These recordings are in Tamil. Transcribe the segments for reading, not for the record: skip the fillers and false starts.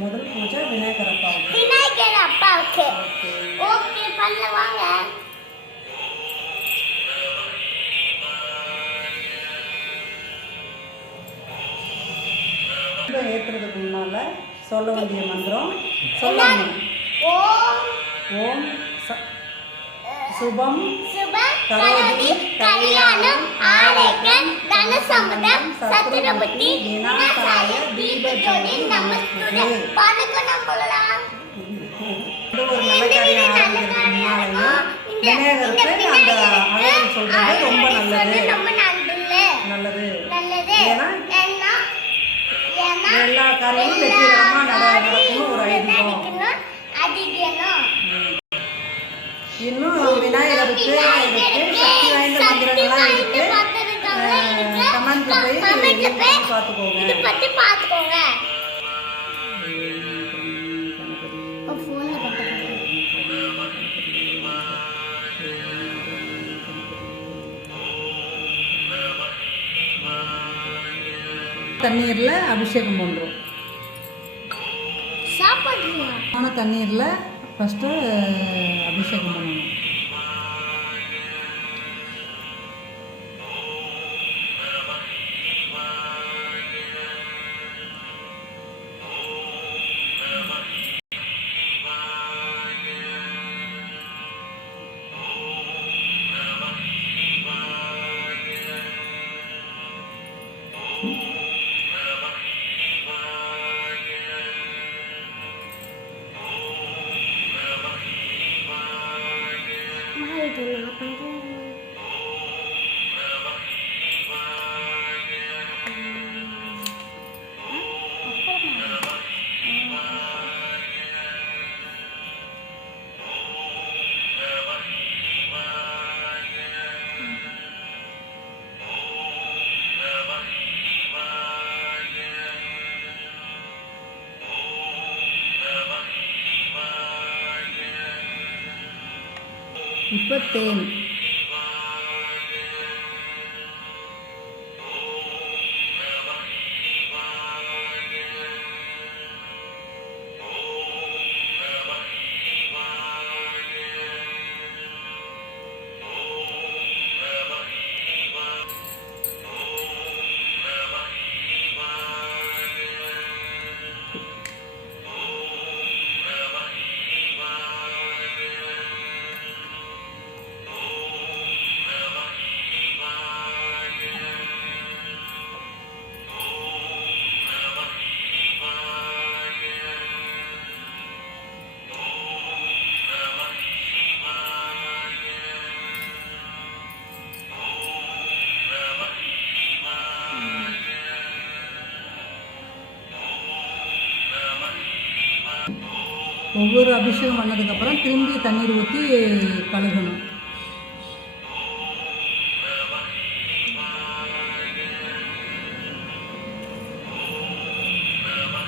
முதல் பூஜை விநாயகர் அப்பாவுக்கு. விநாயகர் அப்பாவுக்கு. ஓகே பண்ணல வாங்க. ஏற்றுறதுக்கு முன்னால சொல்ல வேண்டிய மந்திரம் சொல்லணும். ஓம் சுபம் கரோதி கல்யாணம் ஆரோக்கியம் தனசம்பதம் சத்ருபுத்தி விநாசாய தீபஜோதி நமஸ்துதே. வணக்கம் சொல்லலாம். ஒரு நல்ல காரியம் ஆரம்பிக்கிறதுக்கு முன்னாலையும் விநாயகருக்கு அந்த அழகு சொல்றது ரொம்ப நல்லது. நல்லது. ஏன்னா எல்லா காரியமும் வெற்றிகரமா நடக்கும் ஒரு ஐதீகம். இன்னும் விநாயகருக்கு சக்தி வாய்ந்த மந்திரங்கள்லாம் இருக்கு. கமெண்ட்ல போய் பார்த்துக்கோங்க. தண்ணீர்ல அபிஷேகம் பண்றோம். தண்ணீர்ல ஃபர்ஸ்ட் அபிஷேகம் பண்ணணும். இப்போ தேன் ஒவ்வொரு அபிஷேகம் பண்ணதுக்கப்புறம் திரும்பி தண்ணீர் ஊற்றி கழுகணும்.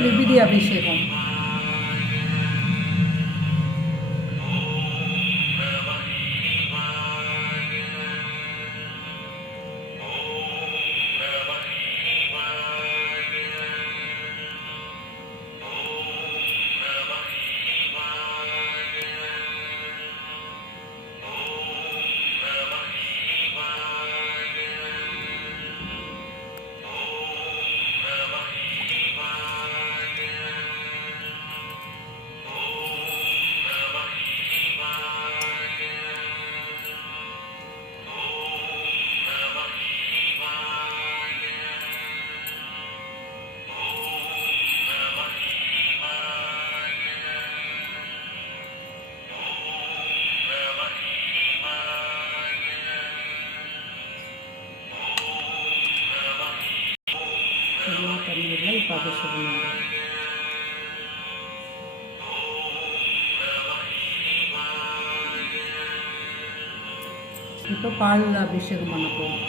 விபூதி அபிஷேகம். தண்ணீரில் இப்போ அபிஷேகம் பண்ணுறோம். இப்போ பாலில் அபிஷேகம் பண்ண போகிறோம்.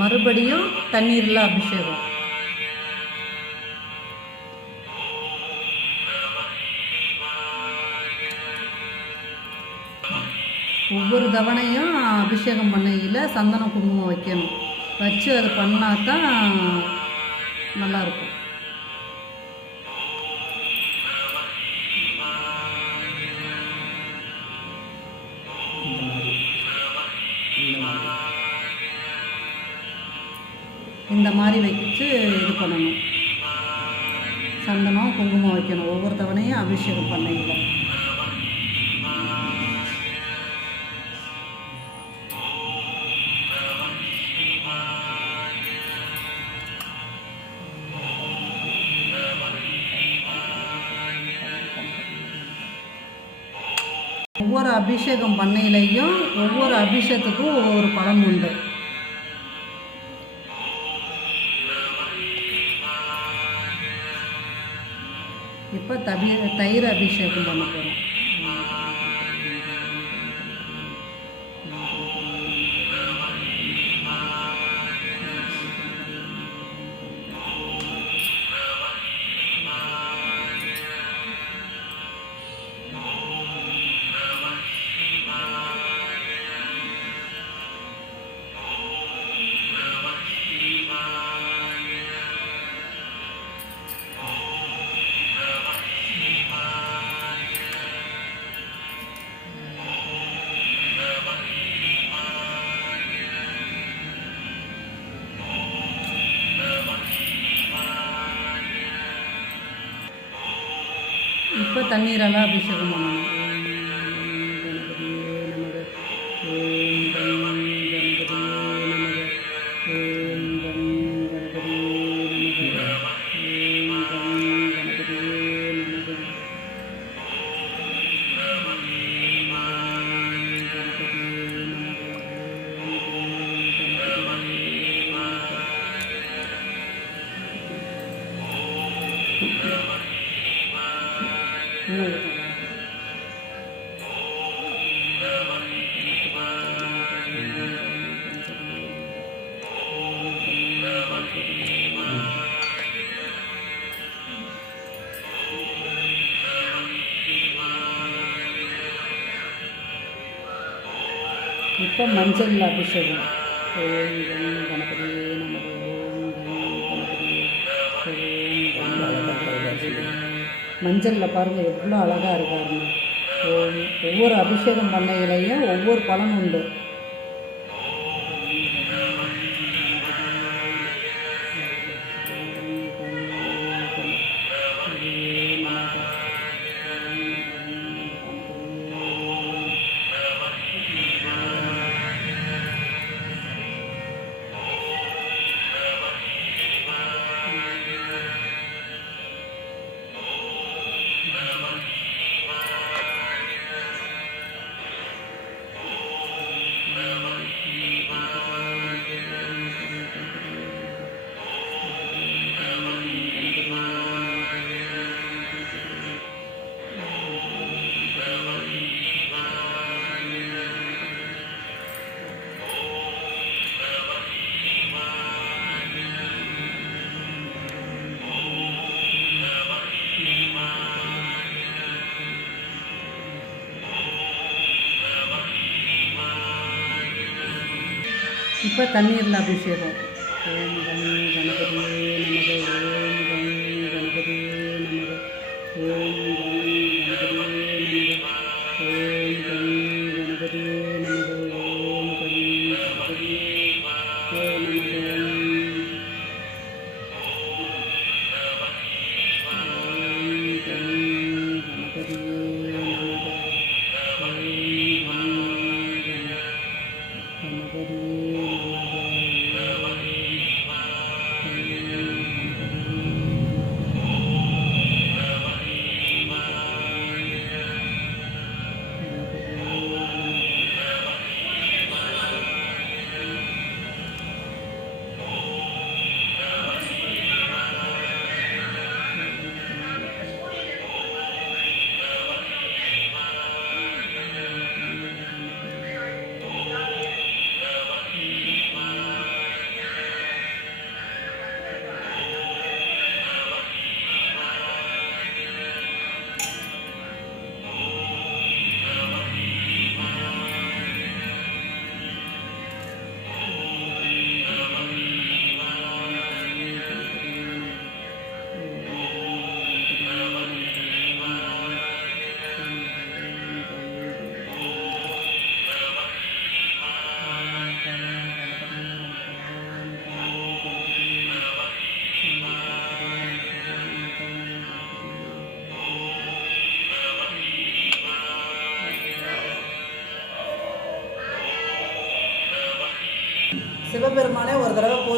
மறுபடியும் தண்ணீரில் அபிஷேகம். ஒவ்வொரு தவணையும் அபிஷேகம் பண்ணையில் சந்தனம் குங்குமம் வைக்கணும். வச்சு அது பண்ணால் தான் நல்லாயிருக்கும். இந்த மாதிரி வச்சு இது பண்ணணும். சந்தனம் குங்குமம் வைக்கணும் ஒவ்வொரு தவணையும் அபிஷேகம் பண்ணையில். ஒவ்வொரு அபிஷேகம் பண்ணையிலையும் ஒவ்வொரு அபிஷேகத்துக்கும் ஒவ்வொரு பலன் உண்டு. இப்போ தயிர் அபிஷேகம் பண்ண போகிறோம். இப்போ தண்ணீரெல்லாம் அபிஷேகம் பண்ணணும். இப்போ மஞ்சள் அபிஷேகம். ஓம் கணபதியே நமக. ஓம் கணபதியே. மஞ்சளில் பாருங்கள் எவ்வளோ அழகாக இருக்காருன்னு. ஒவ்வொரு அபிஷேகம் பண்ணையிலையும் ஒவ்வொரு பலன் உண்டு. இப்போ தண்ணீரில் அபிஷேகம். ஓம் கணபதியே நமக. ஓம் கணபதியே நமக. ஓம் கணபதியே நமக. ஓம் கணபதியே நமக. ஓம் கணபதியே நமக.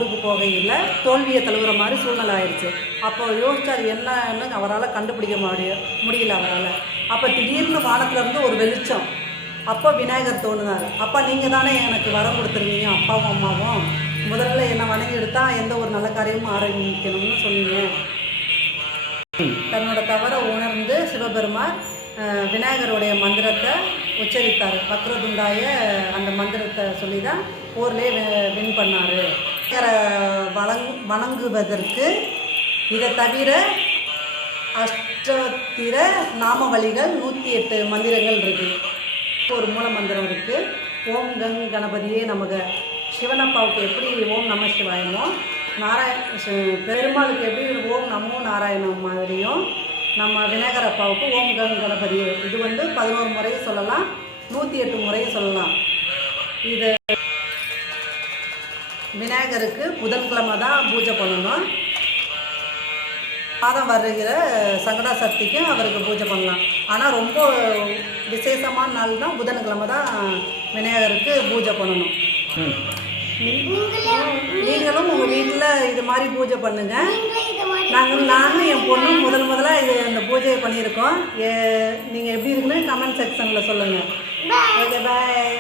ஊருக்கு போகையில் தோல்வியை தழுவுற மாதிரி சூழ்நிலை ஆயிடுச்சு. அப்போ யோசிச்சார் என்னன்னு அவரால் கண்டுபிடிக்க முடியல அவரால். அப்போ திடீர்னு வானத்துலேருந்து ஒரு வெளிச்சம். அப்போ விநாயகர் தோணுனார். அப்பா நீங்கள் தானே எனக்கு வரம் கொடுத்துருந்தீங்க, அப்பாவும் அம்மாவும் முதல்ல என்னை வணங்கி எடுத்தா எந்த ஒரு நல்ல காரியமும் ஆரம்பிக்கணும்னு சொன்னீங்க. தன்னோட தவறை உணர்ந்து சிவபெருமான் விநாயகருடைய மந்திரத்தை உச்சரித்தார். வக்ரதுண்டாய அந்த மந்திரத்தை சொல்லி தான் போர்லேயே வின் பண்ணார். வணங்குவதற்கு இதை தவிர அஷ்டத்திர நாம வழிகள் 108 மந்திரங்கள் இருக்குது. ஒரு மூல மந்திரம் இருக்குது. ஓம் கங் கணபதியே நமக. சிவனப்பாவுக்கு எப்படி ஓம் நம சிவாயமோ, பெருமாளுக்கு எப்படி ஓம் நமோ நாராயணம் மாதிரியும் நம்ம விநாயகர் அப்பாவுக்கு ஓம் கங் கணபதியே இது 11 முறையும் சொல்லலாம், 108 முறையும் சொல்லலாம். இது விநாயகருக்கு புதன்கிழமை தான் பூஜை பண்ணணும். மாதம் வருகிற சங்கடா சக்திக்கும் அவருக்கு பூஜை பண்ணலாம். ஆனால் ரொம்ப விசேஷமான நாள் தான் புதன்கிழமை தான் விநாயகருக்கு பூஜை பண்ணணும். நீங்களும் உங்கள் வீட்டில் இது மாதிரி பூஜை பண்ணுங்க. நானும் என் பொண்ணும் முதலாக இந்த பூஜையை பண்ணியிருக்கோம். நீங்கள் எப்படி இருக்குன்னு கமெண்ட் செக்ஷனில் சொல்லுங்கள். ஓகே, பாய்.